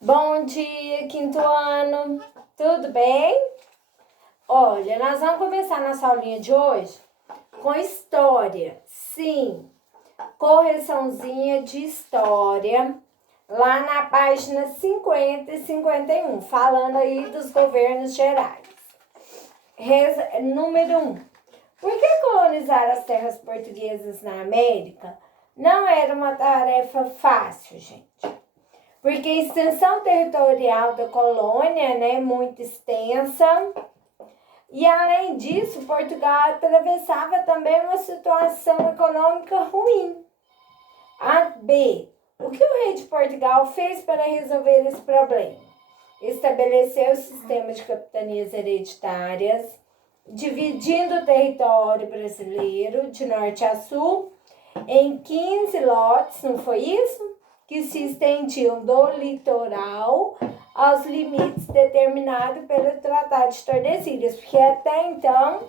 Bom dia, quinto ano. Tudo bem? Olha, nós vamos começar nossa aulinha de hoje com história. Sim, correçãozinha de história, lá na página 50 e 51, falando aí dos governos gerais. Número 1. Por que colonizar as terras portuguesas na América não era uma tarefa fácil, gente? Porque a extensão territorial da colônia, né, muito extensa. E além disso, Portugal atravessava também uma situação econômica ruim. A B. O que o rei de Portugal fez para resolver esse problema? Estabeleceu o sistema de capitanias hereditárias, dividindo o território brasileiro de norte a sul em 15 lotes, não foi isso? Que se estendiam do litoral aos limites determinados pelo Tratado de Tordesilhas, porque até então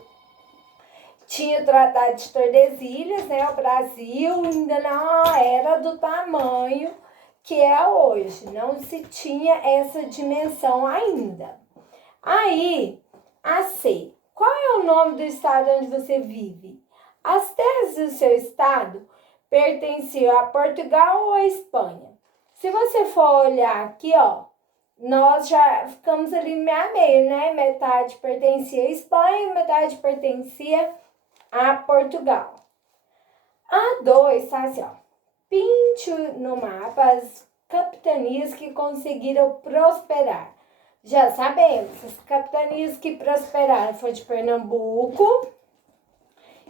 tinha o Tratado de Tordesilhas, né? O Brasil ainda não era do tamanho que é hoje, não se tinha essa dimensão ainda. Aí, a C. Qual é o nome do estado onde você vive? As terras do seu estado pertenciam a Portugal ou a Espanha? Se você for olhar aqui, ó, nós já ficamos ali meio a meio, né? Metade pertencia à Espanha, metade pertencia a Portugal. A 2 tá assim, ó. Pinte no mapa as capitanias que conseguiram prosperar. Já sabemos, as capitanias que prosperaram foi de Pernambuco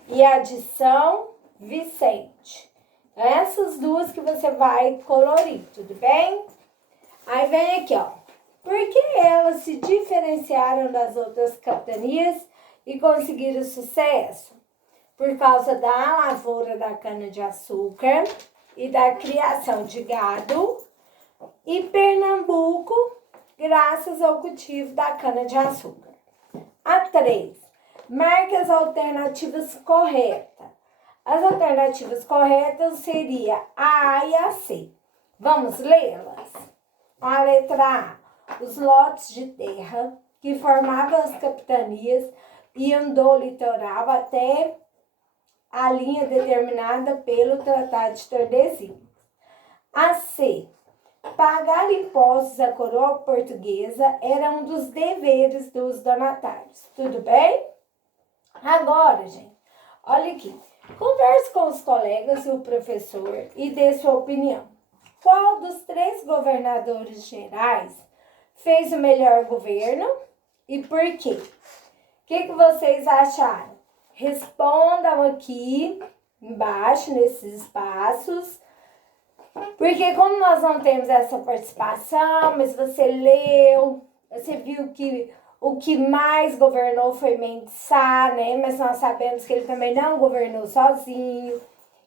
e a de São Vicente. Essas duas que você vai colorir, tudo bem? Aí vem aqui, ó. Por que elas se diferenciaram das outras capitanias e conseguiram sucesso? Por causa da lavoura da cana-de-açúcar e da criação de gado. E Pernambuco, graças ao cultivo da cana-de-açúcar. A 3. Marque as alternativas corretas. As alternativas corretas seriam a e a C. Vamos lê-las? A letra A. Os lotes de terra que formavam as capitanias iam do litoral até a linha determinada pelo Tratado de Tordesilhas. A C. Pagar impostos à coroa portuguesa era um dos deveres dos donatários. Tudo bem? Agora, gente, olha aqui. Converse com os colegas e o professor e dê sua opinião. Qual dos 3 governadores gerais fez o melhor governo e por quê? O que vocês acharam? Respondam aqui embaixo, nesses espaços. Porque como nós não temos essa participação, mas você leu, você viu que o que mais governou foi Mendes Sá, né? Mas nós sabemos que ele também não governou sozinho.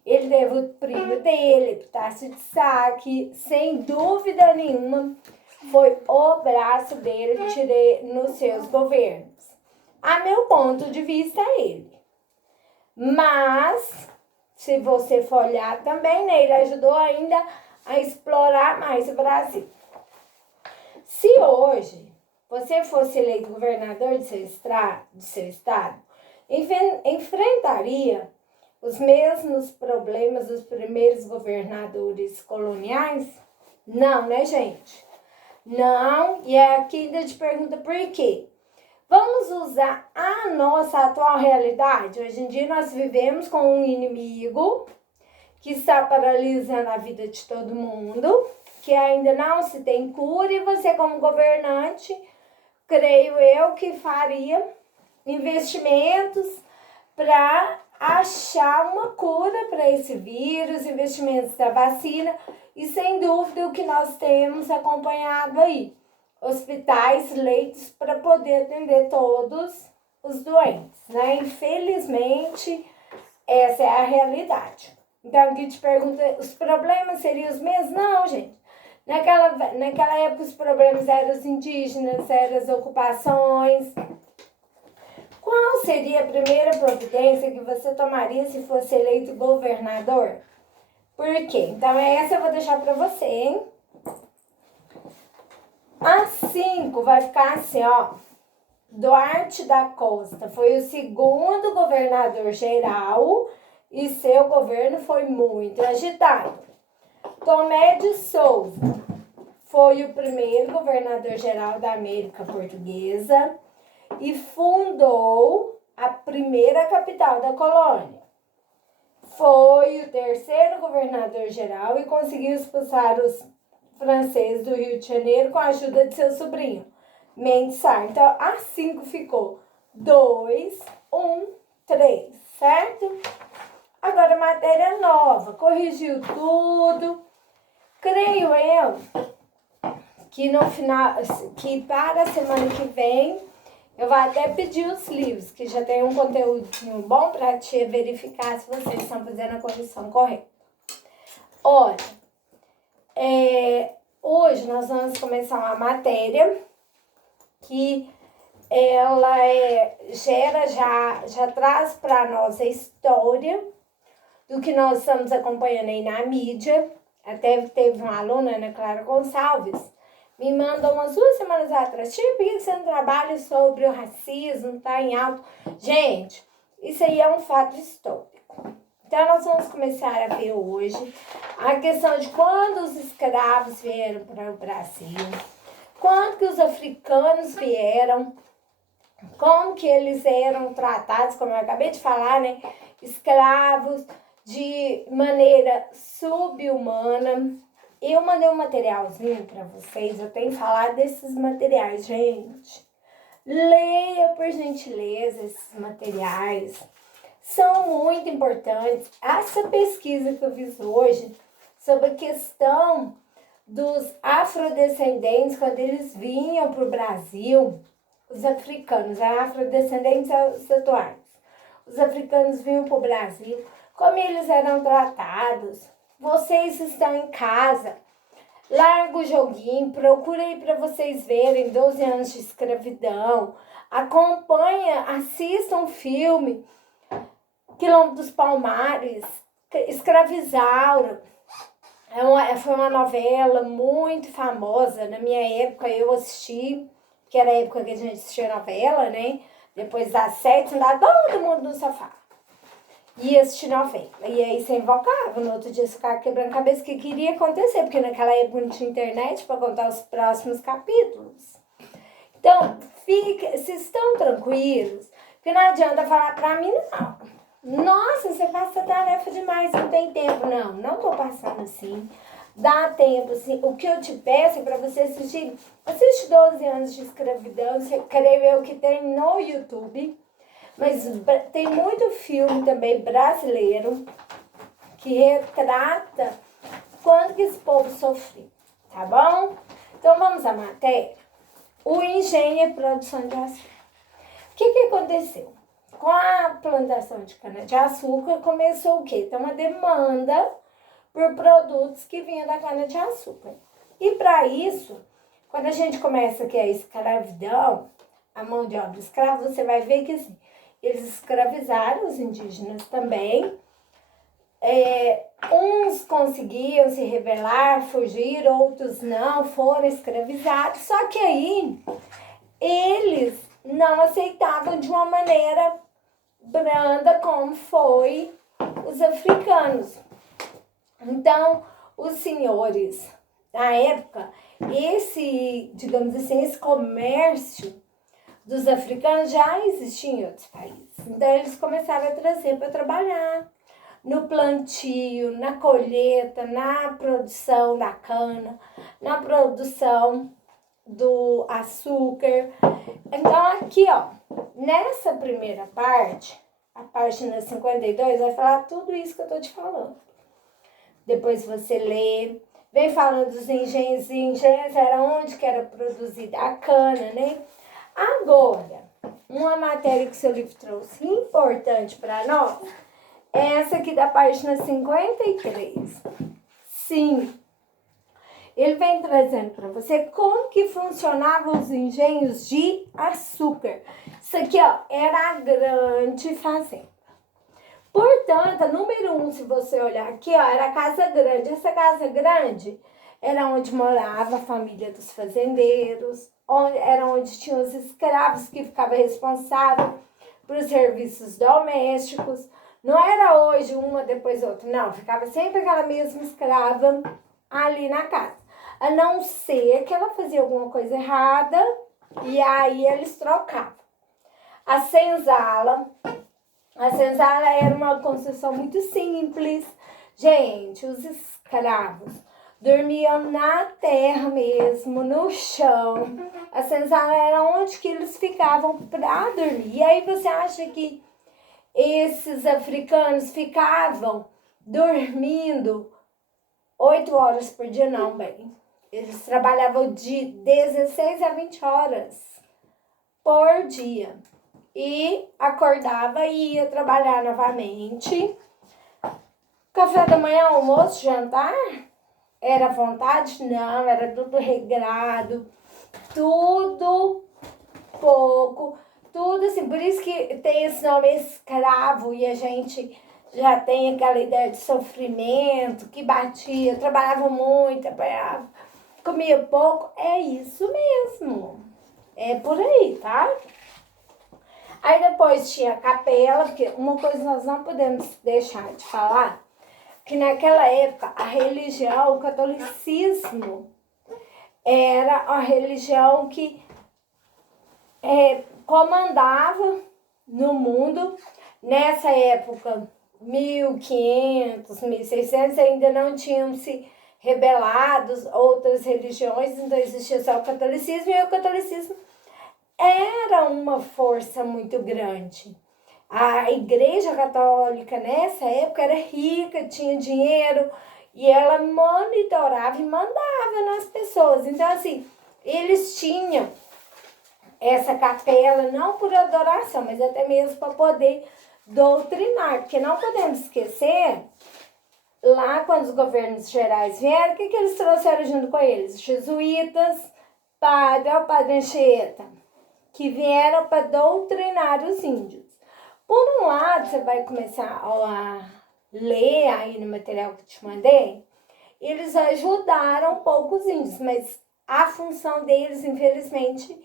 Ele teve o primo dele, Epitácio de Sá, que sem dúvida nenhuma foi o braço dele nos seus governos. A meu ponto de vista é ele. Mas, se você for olhar também, né, ele ajudou ainda a explorar mais o Brasil. Se hoje você fosse eleito governador de seu estado, enfrentaria os mesmos problemas dos primeiros governadores coloniais? Não, né, gente? Não, e aqui ainda te pergunta por quê? Vamos usar a nossa atual realidade. Hoje em dia nós vivemos com um inimigo que está paralisando a vida de todo mundo, que ainda não se tem cura, e você como governante, creio eu que faria investimentos para achar uma cura para esse vírus, investimentos da vacina, e sem dúvida o que nós temos acompanhado aí, hospitais, leitos para poder atender todos os doentes, né? Infelizmente, essa é a realidade. Então, aqui te pergunta, os problemas seriam os mesmos? Não, gente. Naquela época, os problemas eram os indígenas, eram as ocupações. Qual seria a primeira providência que você tomaria se fosse eleito governador? Por quê? Então, essa eu vou deixar para você, hein? 5 vai ficar assim, ó. Duarte da Costa foi o segundo governador-geral e seu governo foi muito agitado. Tomé de Souza foi o primeiro governador-geral da América Portuguesa e fundou a primeira capital da colônia. Foi o terceiro governador-geral e conseguiu expulsar os franceses do Rio de Janeiro com a ajuda de seu sobrinho, Mendes Sá. Então, a 5 ficou 2, 1, 3, certo? Agora, matéria nova, corrigiu tudo. Creio eu que no final, que para a semana que vem, eu vou até pedir os livros, que já tem um conteúdinho bom para te verificar se vocês estão fazendo a correção correta. Olha, hoje nós vamos começar uma matéria que ela já traz para nós a história do que nós estamos acompanhando aí na mídia. Até teve uma aluna, Ana Clara Gonçalves, me mandou umas 2 semanas atrás: Tia, por que você não trabalha sobre o racismo, tá em alto? Gente, isso aí é um fato histórico. Então, nós vamos começar a ver hoje a questão de quando os escravos vieram para o Brasil, quando que os africanos vieram, como que eles eram tratados, como eu acabei de falar, né? Escravos de maneira subhumana. Eu mandei um materialzinho para vocês, eu tenho falado desses materiais, gente. Leia, por gentileza, esses materiais. São muito importantes. Essa pesquisa que eu fiz hoje sobre a questão dos afrodescendentes, quando eles vinham para o Brasil, os africanos, afrodescendentes os atuais, os africanos vinham para o Brasil, como eles eram tratados. Vocês estão em casa, larga o joguinho, procura aí para vocês verem 12 anos de escravidão, acompanha, assista um filme, Quilombo dos Palmares, Escravizauro. Foi uma novela muito famosa, na minha época eu assisti, que era a época que a gente assistia novela, né? Depois das 7, andava todo mundo no sofá. Ia assistir novela. E aí você invocava, no outro dia você ficava quebrando a cabeça o que queria acontecer, porque naquela época não tinha internet para contar os próximos capítulos. Então, vocês estão tranquilos, porque não adianta falar pra mim, não. Nossa, você passa tarefa demais, não tem tempo. Não tô passando assim. Dá tempo, sim. O que eu te peço é pra você assistir. Assiste 12 anos de escravidão, creio eu que tem no YouTube. Mas tem muito filme também brasileiro que retrata quando que esse povo sofreu, tá bom? Então vamos à matéria. O engenho e produção de açúcar. O que aconteceu? Com a plantação de cana-de-açúcar começou o quê? Então uma demanda por produtos que vinham da cana-de-açúcar. E para isso, quando a gente começa aqui a escravidão, a mão de obra escrava, você vai ver que assim, eles escravizaram os indígenas também. Uns conseguiam se rebelar, fugir, outros não, foram escravizados. Só que aí, eles não aceitavam de uma maneira branda como foi os africanos. Então, os senhores, na época, digamos assim, esse comércio dos africanos já existia em outros países. Então, eles começaram a trazer para trabalhar no plantio, na colheita, na produção da cana, na produção do açúcar. Então, aqui, ó, nessa primeira parte, a página 52, vai falar tudo isso que eu tô te falando. Depois você lê, vem falando dos engenhos. Engenhos era onde que era produzida a cana, né? Agora, uma matéria que o seu livro trouxe importante para nós é essa aqui da página 53. Sim, ele vem trazendo para você como que funcionavam os engenhos de açúcar. Isso aqui, ó, era a grande fazenda. Portanto, a número 1, se você olhar aqui, ó, era a casa grande. Essa casa grande era onde morava a família dos fazendeiros, era onde tinham os escravos que ficavam responsáveis por serviços domésticos. Não era hoje uma depois outra, não. Ficava sempre aquela mesma escrava ali na casa. A não ser que ela fazia alguma coisa errada e aí eles trocavam. A senzala era uma construção muito simples. Gente, os escravos dormiam na terra mesmo, no chão. A senzala era onde que eles ficavam para dormir. E aí você acha que esses africanos ficavam dormindo 8 horas por dia? Não, bem. Eles trabalhavam de 16 a 20 horas por dia. E acordava e ia trabalhar novamente. Café da manhã, almoço, jantar? Era à vontade? Não, era tudo regrado, tudo pouco, tudo assim. Por isso que tem esse nome escravo e a gente já tem aquela ideia de sofrimento, que batia, trabalhava muito, apanhava, comia pouco. É isso mesmo, é por aí, tá? Aí depois tinha a capela, porque uma coisa nós não podemos deixar de falar, que naquela época a religião, o catolicismo, era a religião que comandava no mundo. Nessa época, 1500, 1600, ainda não tinham se rebelado outras religiões, então existia só o catolicismo, e o catolicismo era uma força muito grande. A Igreja Católica nessa época era rica, tinha dinheiro e ela monitorava e mandava nas pessoas. Então, assim, eles tinham essa capela não por adoração, mas até mesmo para poder doutrinar. Porque não podemos esquecer, lá quando os governos gerais vieram, o que eles trouxeram junto com eles? Jesuítas, o Padre Anchieta, que vieram para doutrinar os índios. Por um lado, você vai começar a ler aí no material que eu te mandei, eles ajudaram um pouco os índios, mas a função deles, infelizmente,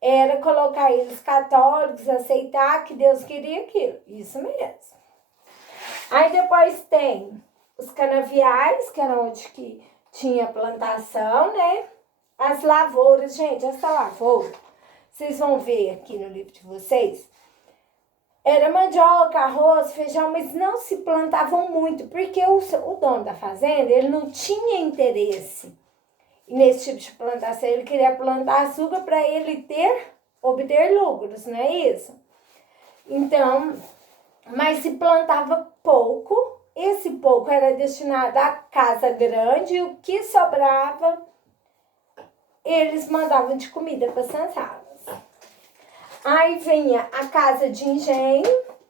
era colocar eles católicos, aceitar que Deus queria aquilo. Isso mesmo. Aí depois tem os canaviais, que era onde que tinha plantação, né? As lavouras, gente, essa lavoura, vocês vão ver aqui no livro de vocês, era mandioca, arroz, feijão, mas não se plantavam muito, porque o dono da fazenda, ele não tinha interesse nesse tipo de plantação. Ele queria plantar açúcar para ele obter lucros, não é isso? Então, mas se plantava pouco, esse pouco era destinado à casa grande, e o que sobrava, eles mandavam de comida para as senzalas. Aí vinha a casa de engenho,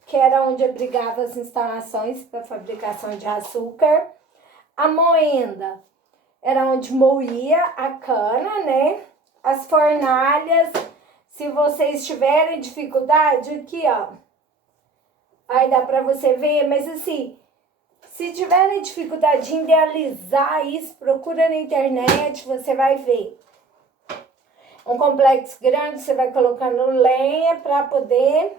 que era onde abrigava as instalações para fabricação de açúcar. A moenda era onde moía a cana, né? As fornalhas, se vocês tiverem dificuldade, aqui, ó. Aí dá para você ver, mas assim, se tiverem dificuldade de idealizar isso, procura na internet, você vai ver. Um complexo grande, você vai colocando lenha para poder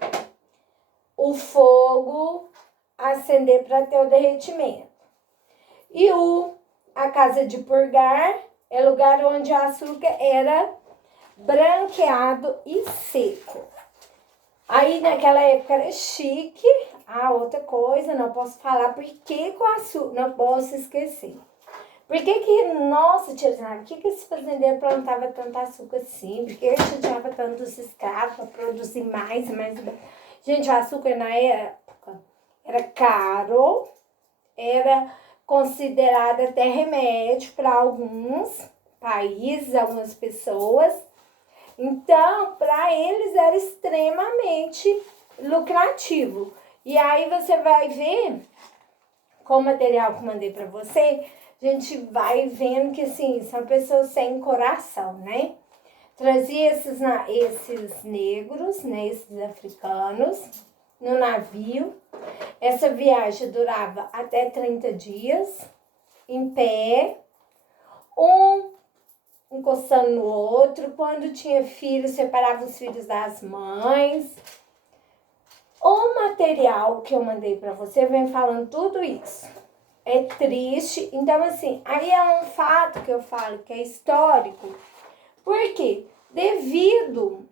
o fogo acender para ter o derretimento. E a casa de purgar é lugar onde o açúcar era branqueado e seco. Aí naquela época era chique. Outra coisa, não posso falar porque com açúcar, não posso esquecer. Por que nossa, tia Zara, por que esse fazendeiro plantava tanto açúcar assim? Por que ele judiava tanto os escravos para produzir mais? Gente, o açúcar na época era caro, era considerado até remédio para alguns países, algumas pessoas. Então, para eles era extremamente lucrativo. E aí você vai ver, com o material que eu mandei para você, a gente vai vendo que, assim, são pessoas sem coração, né? Trazia esses negros, né, esses africanos, no navio. Essa viagem durava até 30 dias, em pé. um encostando no outro. Quando tinha filhos, separava os filhos das mães. O material que eu mandei para você vem falando tudo isso. É triste. Então, assim, aí é um fato que eu falo que é histórico. Por quê? Devido,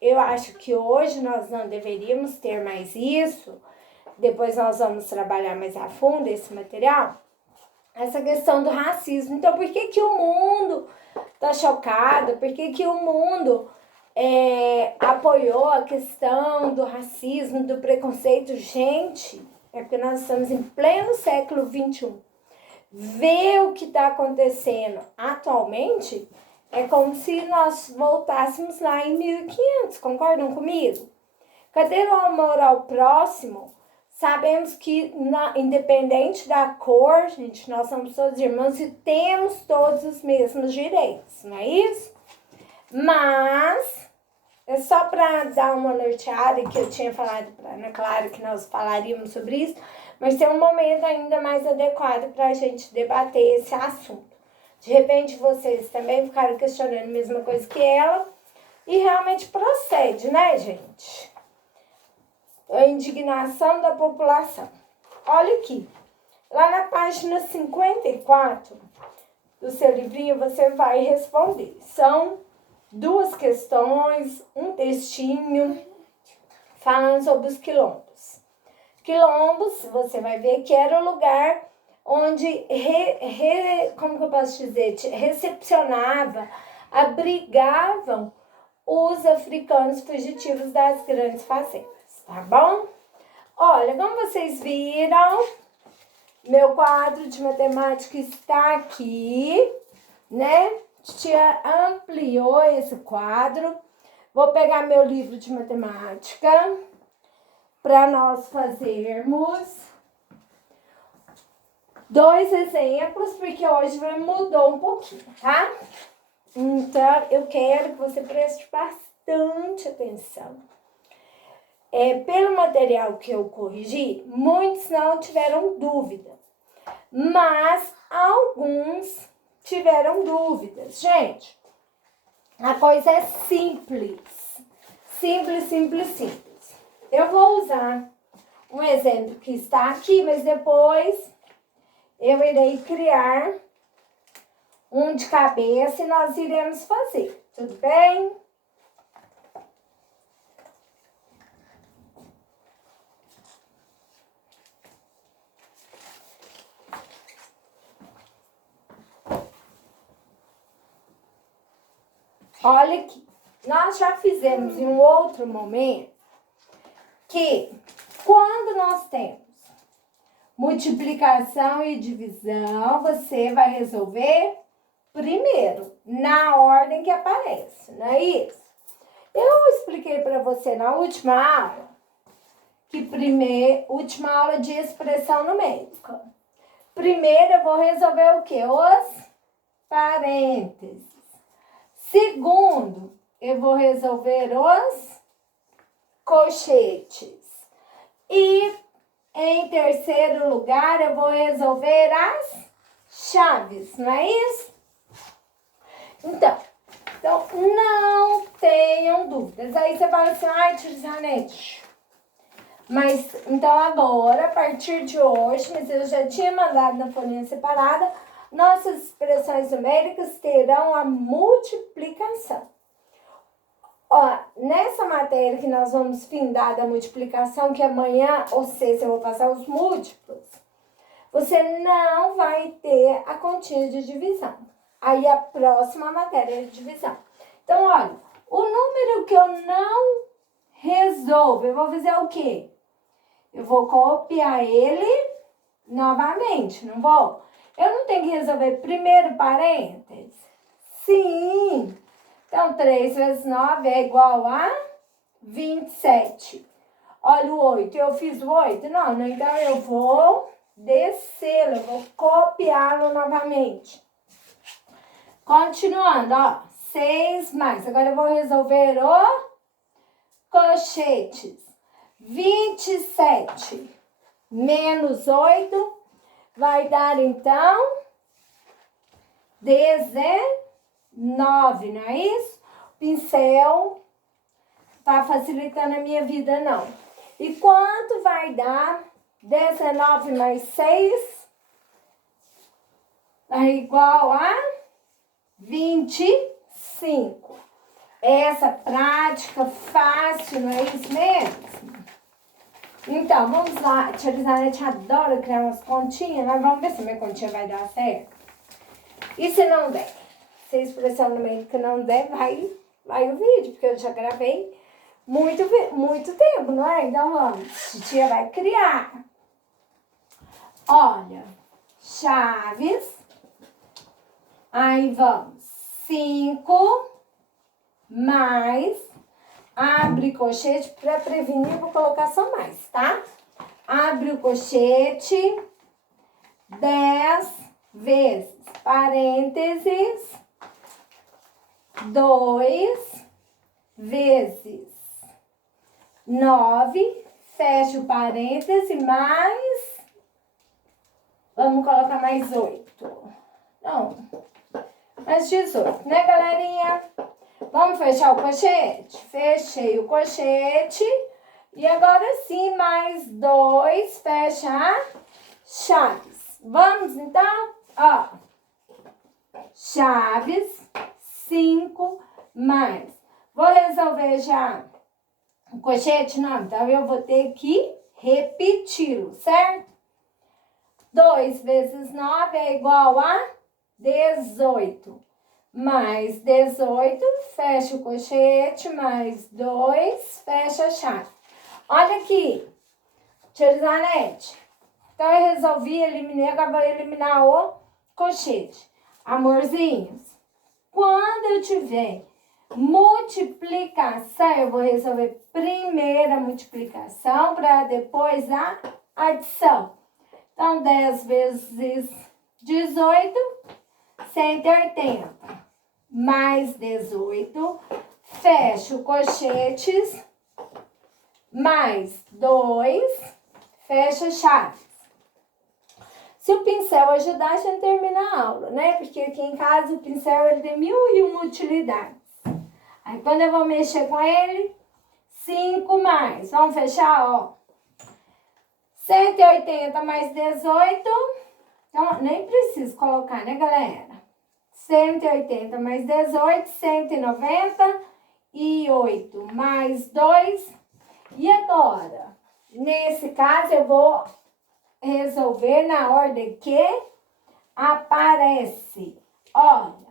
eu acho que hoje nós não deveríamos ter mais isso. Depois nós vamos trabalhar mais a fundo esse material. Essa questão do racismo. Então, por que que o mundo tá chocado? Por que que o mundo apoiou a questão do racismo, do preconceito? Gente, é porque nós estamos em pleno século XXI. Ver o que está acontecendo atualmente é como se nós voltássemos lá em 1500, concordam comigo? Cadê o amor ao próximo? Sabemos que, independente da cor, gente, nós somos todos irmãos e temos todos os mesmos direitos, não é isso? Mas, é só para dar uma norteada que eu tinha falado para Ana Clara que nós falaríamos sobre isso, mas tem um momento ainda mais adequado para a gente debater esse assunto. De repente, vocês também ficaram questionando a mesma coisa que ela e realmente procede, né, gente? A indignação da população. Olha aqui, lá na página 54 do seu livrinho, você vai responder. São 2 questões, um textinho falando sobre os quilombos. Quilombos, você vai ver que era o lugar onde, como que eu posso dizer, recepcionava, abrigavam os africanos fugitivos das grandes fazendas. Tá bom? Olha, como vocês viram, meu quadro de matemática está aqui, né? Tia ampliou esse quadro. Vou pegar meu livro de matemática para nós fazermos 2 exemplos, porque hoje mudou um pouquinho, tá? Então, eu quero que você preste bastante atenção. Pelo material que eu corrigi, muitos não tiveram dúvida, mas alguns tiveram dúvidas. Gente, a coisa é simples. Simples, simples, simples. Eu vou usar um exemplo que está aqui, mas depois eu irei criar um de cabeça e nós iremos fazer. Tudo bem? Olha aqui, nós já fizemos em um outro momento que quando nós temos multiplicação e divisão, você vai resolver primeiro, na ordem que aparece, não é isso? Eu expliquei para você na última aula, última aula de expressão numérica. Primeiro eu vou resolver o quê? Os parênteses. Segundo, eu vou resolver os colchetes. E em terceiro lugar, eu vou resolver as chaves, não é isso? Então não tenham dúvidas. Aí você fala assim, ai, tia Janete, mas então agora, a partir de hoje, mas eu já tinha mandado na folhinha separada, nossas expressões numéricas terão a multiplicação. Ó, nessa matéria que nós vamos findar da multiplicação, que amanhã ou sexta eu vou passar os múltiplos, você não vai ter a continha de divisão. Aí a próxima matéria é de divisão. Então, olha, o número que eu não resolvo, eu vou fazer o quê? Eu vou copiar ele novamente, não vou? Eu não tenho que resolver primeiro parênteses? Sim! Então, 3 vezes 9 é igual a 27. Olha o 8. Eu fiz o 8? Não, então eu vou descê-lo, eu vou copiá-lo novamente. Continuando, ó. 6 mais. Agora eu vou resolver o colchetes. 27 menos 8 vai dar, então, 19, não é isso? O pincel tá facilitando a minha vida, não. E quanto vai dar 19 mais 6? É igual a 25. Essa prática fácil, não é isso mesmo? Então, vamos lá. A tia Elizabeth adora criar umas continhas. Nós vamos ver se minha continha vai dar certo. E se não der? Se a expressão numérica não der, vai o vídeo, porque eu já gravei muito tempo, não é? Então vamos. A tia vai criar. Olha, chaves. Aí vamos. 5 mais. Abre colchete para prevenir, vou colocar só mais, tá? Abre o colchete 10 vezes. Parênteses. 2 vezes 9. Fecha o parêntese, mais. Vamos colocar mais 8. Não, mais 18, né, galerinha? Vamos fechar o colchete? Fechei o colchete. E agora sim, mais 2, fecha a chaves. Vamos, então? Ó. Chaves, 5 mais. Vou resolver já o colchete? Não, então eu vou ter que repeti-lo, certo? 2 vezes 9 é igual a 18. Mais 18, fecha o colchete, mais 2, fecha a chave. Olha aqui, tia Elizabeth. Então, eu resolvi, eliminei, agora vou eliminar o colchete. Amorzinhos, quando eu tiver multiplicação, eu vou resolver primeiro a multiplicação para depois a adição. Então, 10 vezes 18, 180. Mais 18, fecha o colchetes, mais 2, fecha chaves. Se o pincel ajudar, a gente termina a aula, né? Porque aqui em casa o pincel ele tem 1001 utilidades. Aí quando eu vou mexer com ele, 5 mais. Vamos fechar, ó. 180 mais 18, então nem preciso colocar, né, galera? 180 mais 18, 198 mais 2. E agora, nesse caso, eu vou resolver na ordem que aparece. Olha,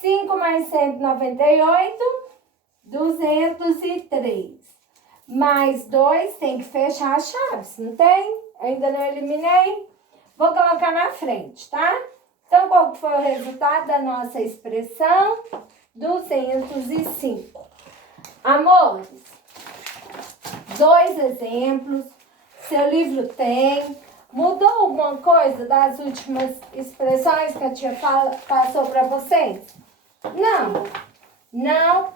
5 mais 198, 203. Mais 2, tem que fechar as chaves, não tem? Ainda não eliminei. Vou colocar na frente, tá? Então, qual que foi o resultado da nossa expressão? 205. Amores, 2 exemplos. Seu livro tem. Mudou alguma coisa das últimas expressões que a tia passou para vocês? Não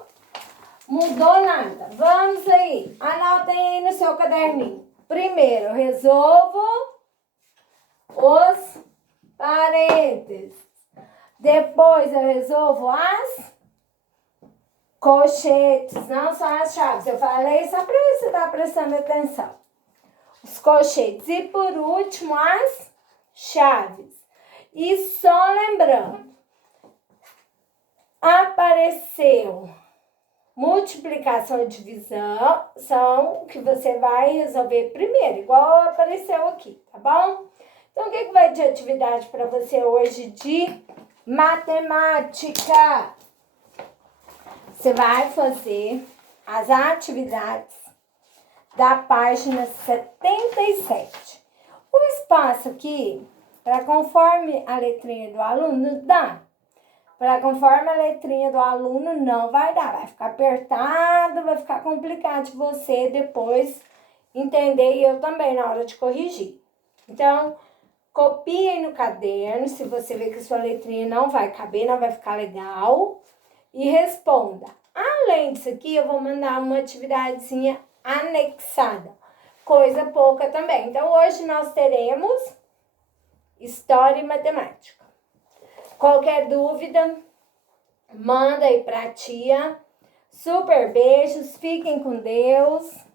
mudou nada. Vamos aí. Anotem aí no seu caderninho. Primeiro, resolvo os parênteses. Depois eu resolvo as colchetes, não só as chaves. Eu falei só para você estar prestando atenção. Os colchetes. E por último, as chaves. E só lembrando, apareceu multiplicação e divisão, são que você vai resolver primeiro, igual apareceu aqui, tá bom? Então, o que vai de atividade para você hoje de matemática? Você vai fazer as atividades da página 77. O espaço aqui, para conforme a letrinha do aluno, dá. Para conforme a letrinha do aluno, não vai dar. Vai ficar apertado, vai ficar complicado de você depois entender e eu também na hora de corrigir. Então, copiem no caderno, se você vê que a sua letrinha não vai caber, não vai ficar legal. E responda. Além disso aqui, eu vou mandar uma atividadezinha anexada. Coisa pouca também. Então, hoje nós teremos História e Matemática. Qualquer dúvida, manda aí pra tia. Super beijos, fiquem com Deus.